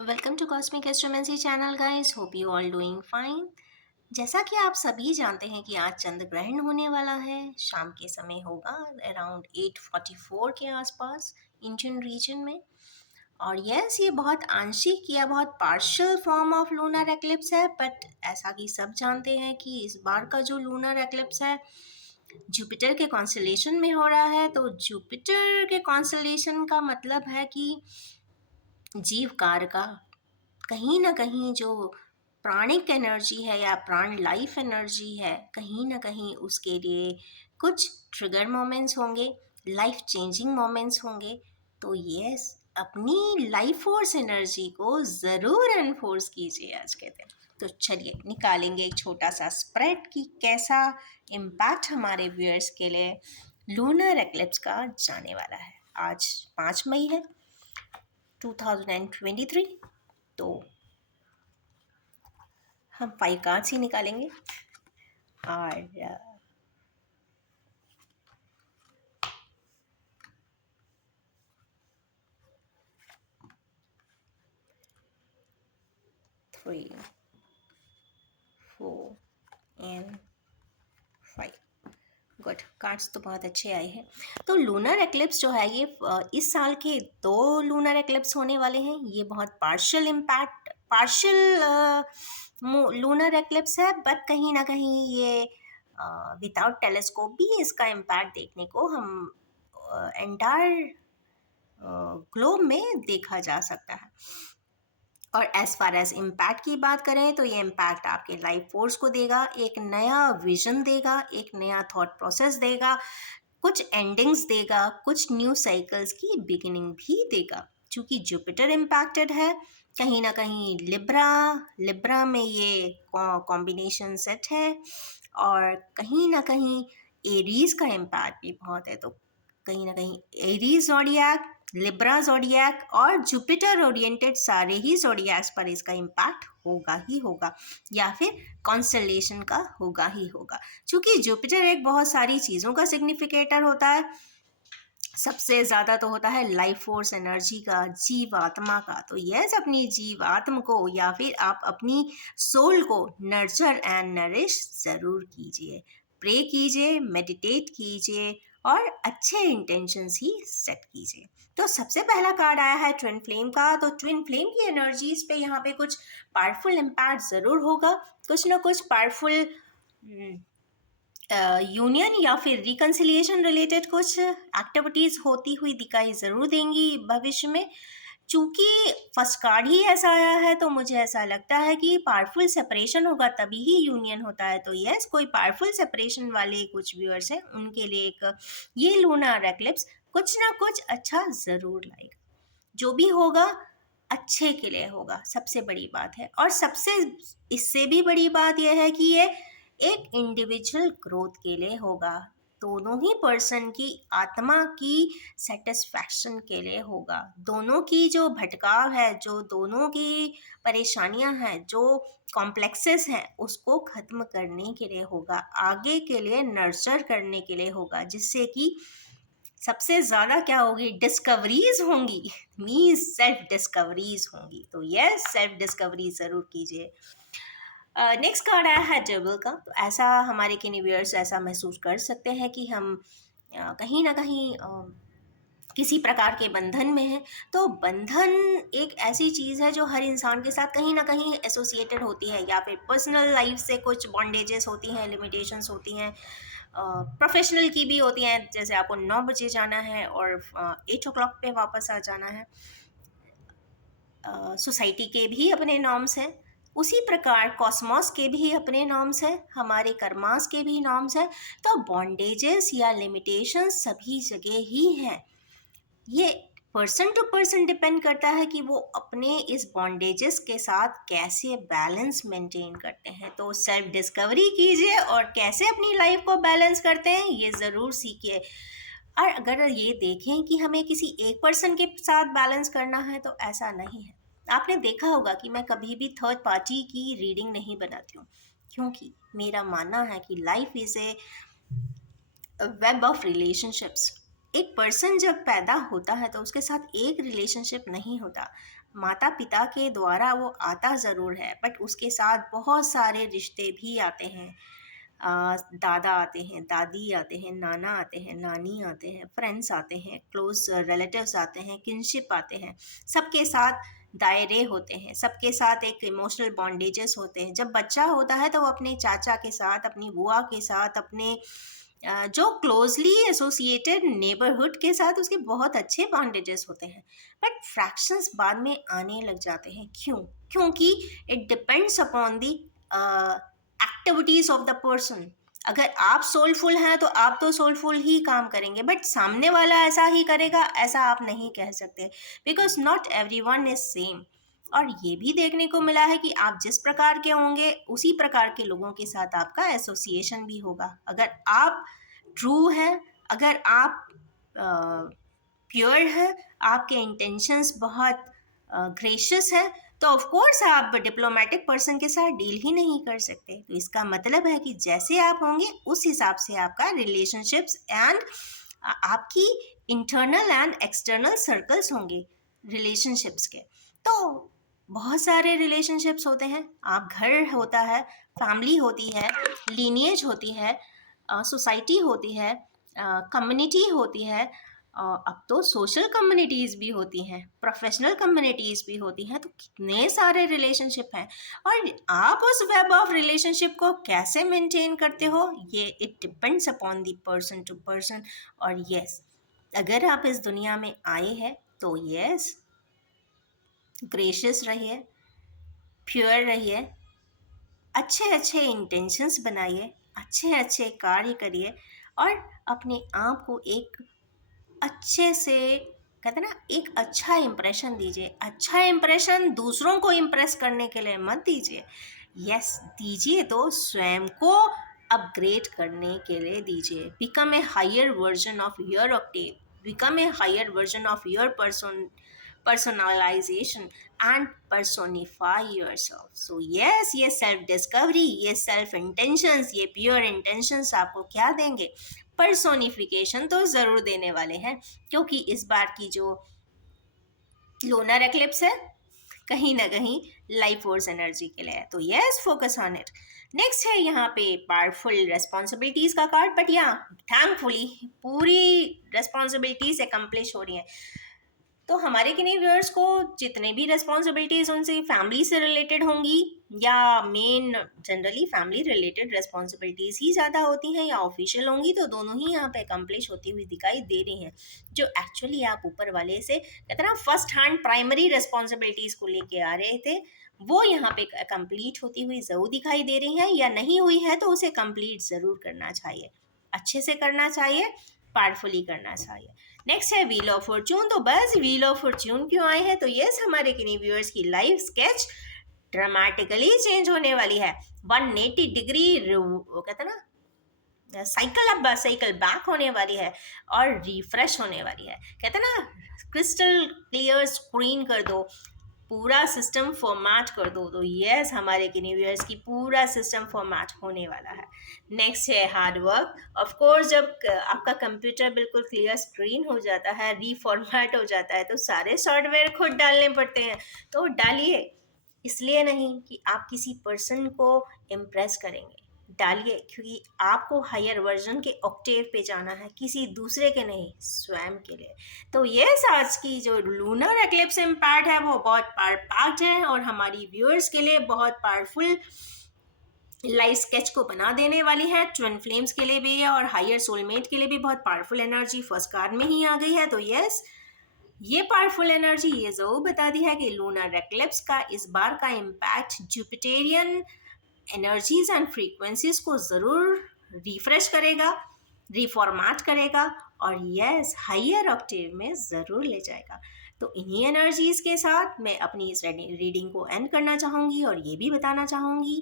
Welcome to cosmic astromancy channel guys, hope you all doing fine. जैसा कि आप सभी जानते हैं कि आज चंद्र ग्रहण होने वाला है। शाम के समय होगा अराउंड 8:44 के आसपास इंडियन रीजन में। और यस, ये बहुत आंशिक या बहुत partial form of lunar eclipse है, बट ऐसा कि सब जानते हैं कि इस बार का जो लूनर एक्लिप्स है जुपिटर के कॉन्स्टलेशन में हो रहा है। तो जुपिटर के कॉन्स्टलेशन का मतलब है कि जीव कार्य का कहीं ना कहीं जो प्राणिक एनर्जी है या प्राण लाइफ एनर्जी है, कहीं ना कहीं उसके लिए कुछ ट्रिगर मोमेंट्स होंगे, लाइफ चेंजिंग मोमेंट्स होंगे। तो यस, अपनी लाइफ फोर्स एनर्जी को ज़रूर एनफोर्स कीजिए आज के दिन। तो चलिए निकालेंगे एक छोटा सा स्प्रेड कि कैसा इम्पैक्ट हमारे व्यूअर्स के लिए लूनर एक्लिप्स का जाने वाला है। आज 5 मई है 2023। तो हम 5 कार्ड्स ही निकालेंगे और 3, 4 एंड 5। गुड, कार्ड्स तो बहुत अच्छे आए हैं। तो लूनर एक्लिप्स जो है ये इस साल के 2 लूनर एक्लिप्स होने वाले हैं। ये बहुत partial impact, partial lunar eclipse है, बट कहीं ना कहीं ये विदाउट टेलीस्कोप भी इसका इम्पैक्ट देखने को हम एंटायर ग्लोब में देखा जा सकता है। और एज फार एज इम्पैक्ट की बात करें तो ये इम्पैक्ट आपके लाइफ फोर्स को देगा, एक नया विजन देगा, एक नया थॉट प्रोसेस देगा, कुछ एंडिंग्स देगा, कुछ न्यू साइकिल्स की बिगिनिंग भी देगा। क्योंकि जुपिटर इम्पैक्टेड है, कहीं ना कहीं लिब्रा लिब्रा में ये कॉम्बिनेशन सेट है, और कहीं ना कहीं एरीज का इम्पैक्ट भी बहुत है। तो कहीं ना कहीं एरीज ज़ोडिएक, लिब्रा ज़ोडिएक और जुपिटर ओरिएंटेड सारे ही ज़ोडिएक्स पर इसका इम्पैक्ट होगा ही होगा, या फिर कॉन्स्टलेशन का होगा ही होगा। क्योंकि जुपिटर एक बहुत सारी चीज़ों का सिग्निफिकेटर होता है। सबसे ज़्यादा तो होता है लाइफ फोर्स एनर्जी का, जीवात्मा का। तो यस, अपनी जीवात्म को या फिर आप अपनी सोल को नर्चर एंड नरिश ज़रूर कीजिए, प्रे कीजिए, मेडिटेट कीजिए और अच्छे इंटेंशंस ही सेट कीजिए। तो सबसे पहला कार्ड आया है ट्विन फ्लेम का। तो ट्विन फ्लेम की एनर्जीज पे यहाँ पे कुछ पावरफुल इम्पैक्ट ज़रूर होगा, कुछ ना कुछ पावरफुल यूनियन या फिर रिकन्सिलिएशन रिलेटेड कुछ एक्टिविटीज़ होती हुई दिखाई ज़रूर देंगी भविष्य में। चूँकि फर्स्ट कार्ड ही ऐसा आया है तो मुझे ऐसा लगता है कि पावरफुल सेपरेशन होगा तभी ही यूनियन होता है। तो यस, कोई पावरफुल सेपरेशन वाले कुछ व्यूअर्स हैं उनके लिए एक ये लूनर एक्लिप्स कुछ ना कुछ अच्छा ज़रूर लाएगा। जो भी होगा अच्छे के लिए होगा, सबसे बड़ी बात है। और सबसे इससे भी बड़ी बात यह है कि ये एक इंडिविजुअल ग्रोथ के लिए होगा, दोनों ही पर्सन की आत्मा की सेटिस्फैक्शन के लिए होगा। दोनों की जो भटकाव है, जो दोनों की परेशानियां हैं, जो कॉम्प्लेक्सेस हैं, उसको ख़त्म करने के लिए होगा, आगे के लिए नर्चर करने के लिए होगा, जिससे कि सबसे ज़्यादा क्या होगी, डिस्कवरीज होंगी, मीन्स सेल्फ डिस्कवरीज होंगी। तो यस, सेल्फ डिस्कवरी ज़रूर कीजिए। नेक्स्ट कार्ड आया है डेविल का। तो ऐसा हमारे किनिवर्स ऐसा महसूस कर सकते हैं कि हम कहीं ना कहीं किसी प्रकार के बंधन में है। तो बंधन एक ऐसी चीज़ है जो हर इंसान के साथ कहीं ना कहीं एसोसिएटेड होती है, या फिर पर्सनल लाइफ से कुछ बॉन्डेजेस होती हैं, लिमिटेशंस होती हैं, प्रोफेशनल की भी होती हैं। जैसे आपको 9 बजे जाना है और 8 o'clock पे वापस आ जाना है। सोसाइटी के भी अपने नॉर्म्स हैं, उसी प्रकार कॉस्मॉस के भी अपने नॉर्म्स हैं, हमारे कर्मास के भी नॉर्म्स हैं। तो बॉन्डेजेस या लिमिटेशंस सभी जगह ही हैं। ये पर्सन टू पर्सन डिपेंड करता है कि वो अपने इस बॉन्डेजेस के साथ कैसे बैलेंस मेंटेन करते हैं। तो सेल्फ डिस्कवरी कीजिए और कैसे अपनी लाइफ को बैलेंस करते हैं ये ज़रूर सीखिए। और अगर ये देखें कि हमें किसी एक पर्सन के साथ बैलेंस करना है तो ऐसा नहीं है। आपने देखा होगा कि मैं कभी भी थर्ड पार्टी की रीडिंग नहीं बनाती हूँ, क्योंकि मेरा मानना है कि life is a web of relationships. एक पर्सन जब पैदा होता है तो उसके साथ एक रिलेशनशिप नहीं होता, माता पिता के द्वारा वो आता ज़रूर है, बट उसके साथ बहुत सारे रिश्ते भी आते हैं। दादा आते हैं, दादी आते हैं, नाना आते हैं, नानी आते हैं, फ्रेंड्स आते हैं, क्लोज रिलेटिव्स आते हैं, किनशिप आते हैं। सबके साथ दायरे होते हैं, सबके साथ एक इमोशनल बॉन्डेजेस होते हैं। जब बच्चा होता है तो वो अपने चाचा के साथ, अपनी बुआ के साथ, अपने जो क्लोजली एसोसिएटेड नेबरहुड के साथ उसके बहुत अच्छे बॉन्डेजेस होते हैं। बट फ्रैक्शंस बाद में आने लग जाते हैं। क्यों? क्योंकि it depends upon the activities of the person. अगर आप सोलफुल हैं तो आप तो सोलफुल ही काम करेंगे, बट सामने वाला ऐसा ही करेगा ऐसा आप नहीं कह सकते, because not every one is same. और ये भी देखने को मिला है कि आप जिस प्रकार के होंगे उसी प्रकार के लोगों के साथ आपका एसोसिएशन भी होगा। अगर आप ट्रू हैं, अगर आप प्योर है, आपके इंटेंशंस बहुत ग्रेशियस है, तो ऑफ कोर्स आप डिप्लोमेटिक पर्सन के साथ डील ही नहीं कर सकते। तो इसका मतलब है कि जैसे आप होंगे उस हिसाब से आपका रिलेशनशिप्स एंड आपकी इंटरनल एंड एक्सटर्नल सर्कल्स होंगे रिलेशनशिप्स के। तो बहुत सारे रिलेशनशिप्स होते हैं। आप घर होता है, फैमिली होती है, लीनिएज होती है, सोसाइटी होती है, कम्युनिटी होती है, अब तो सोशल कम्युनिटीज़ भी होती हैं, प्रोफेशनल कम्युनिटीज़ भी होती हैं। तो कितने सारे रिलेशनशिप हैं, और आप उस वेब ऑफ रिलेशनशिप को कैसे मेंटेन करते हो, ये it depends upon the person to person. और यस, अगर आप इस दुनिया में आए हैं तो यस, ग्रेशियस रहिए, प्योर रहिए, अच्छे अच्छे इंटेंशंस बनाइए, अच्छे अच्छे कार्य करिए, और अपने आप को एक अच्छे से, कहते ना, एक अच्छा इम्प्रेशन दीजिए। अच्छा इम्प्रेशन दूसरों को इम्प्रेस करने के लिए मत दीजिए। यस, दीजिए तो स्वयं को अपग्रेड करने के लिए दीजिए। Become a higher version of your octave, become a higher version of your personalization and personify yourself. So yes, ये self discovery, ये self intentions, ये pure intentions आपको क्या देंगे? पर्सोनिफिकेशन तो ज़रूर देने वाले हैं, क्योंकि इस बार की जो लूनर एक्लिप्स है कहीं ना कहीं लाइफ फोर्स एनर्जी के लिए है। तो yes, focus on it. Next है यहाँ पे पावरफुल रेस्पॉन्सिबिलिटीज का कार्ड, बट यहाँ थैंकफुली पूरी रेस्पॉन्सिबिलिटीज एकम्प्लिश हो रही हैं। तो हमारे किन्हीं व्यूअर्स को जितने भी रिस्पॉन्सिबिलिटीज़ उनसे फैमिली से रिलेटेड होंगी, या मेन जनरली फैमिली रिलेटेड रिस्पॉन्सिबिलिटीज़ ही ज़्यादा होती हैं, या ऑफिशियल होंगी, तो दोनों ही यहाँ पे अकम्प्लिश होती हुई दिखाई दे रही हैं। जो एक्चुअली आप ऊपर वाले से कहते हैं ना फर्स्ट हैंड प्राइमरी रिस्पॉन्सिबिलिटीज़ को लेके आ रहे थे, वो यहाँ पे कंप्लीट होती हुई ज़रूर दिखाई दे रही है, या नहीं हुई है तो उसे कंप्लीट ज़रूर करना चाहिए, अच्छे से करना चाहिए, पावरफुली करना चाहिए। नेक्स्ट है व्हील ऑफ फॉर्च्यून। तो बस व्हील ऑफ फॉर्च्यून क्यों आए हैं, तो यस, हमारे किन्हीं व्यूअर्स की लाइफ स्केच ड्रामेटिकली चेंज होने वाली है। 180 डिग्री कहते हैं ना साइकिल अब साइकिल बैक होने वाली है और रिफ्रेश होने वाली है। कहते हैं ना क्रिस्टल क्लियर स्क्रीन कर दो, पूरा सिस्टम फॉर्मेट कर दो। तो यस, हमारे किन्हीं की पूरा सिस्टम फॉर्मेट होने वाला है। नेक्स्ट है हार्ड वर्क। ऑफ कोर्स, जब आपका कंप्यूटर बिल्कुल क्लियर स्क्रीन हो जाता है, रीफॉर्मेट हो जाता है, तो सारे सॉफ्टवेयर खुद डालने पड़ते हैं। तो डालिए, इसलिए नहीं कि आप किसी पर्सन को इम्प्रेस करेंगे, डालिए क्योंकि आपको हायर वर्जन के ऑक्टेव पे जाना है, किसी दूसरे के नहीं, स्वयं के लिए। तो ये आज की जो लूनर एक्लिप्स इम्पैक्ट है वो बहुत पावर पैक्ड है, और हमारी व्यूअर्स के लिए बहुत पावरफुल लाइफ स्केच को बना देने वाली है। ट्विन फ्लेम्स के लिए भी है, और हायर सोलमेट के लिए भी बहुत पावरफुल एनर्जी फर्स्ट कार्ड में ही आ गई है। तो यस, ये पावरफुल एनर्जी ये जरूर बता दी है कि लूनर एक्लिप्स का इस बार का इम्पैक्ट जुपिटेरियन एनर्जीज एंड फ्रीक्वेंसीज को ज़रूर रिफ्रेश करेगा, रिफॉर्मेट करेगा, और यस, हायर ऑक्टेव में ज़रूर ले जाएगा। तो इन्हीं एनर्जीज के साथ मैं अपनी इस रीडिंग को एंड करना चाहूँगी, और ये भी बताना चाहूँगी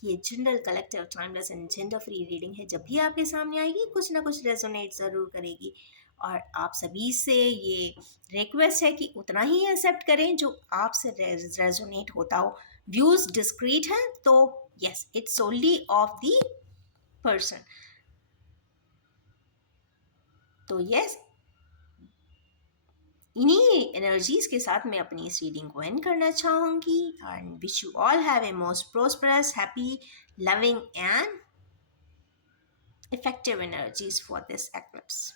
कि ये general collective timeless and gender free reading है। जब भी आपके सामने आएगी कुछ ना कुछ रेजोनेट ज़रूर करेगी, और आप सभी से ये रिक्वेस्ट है कि उतना ही एक्सेप्ट करें जो आपसे रेजोनेट होता हो। व्यूज डिस्क्रीट हैं तो yes, it's only of the person. तो यस, इन्हीं एनर्जीज के साथ मैं अपनी इस रीडिंग को एंड करना चाहूँगी and wish you all have a most prosperous happy loving and effective energies for this eclipse.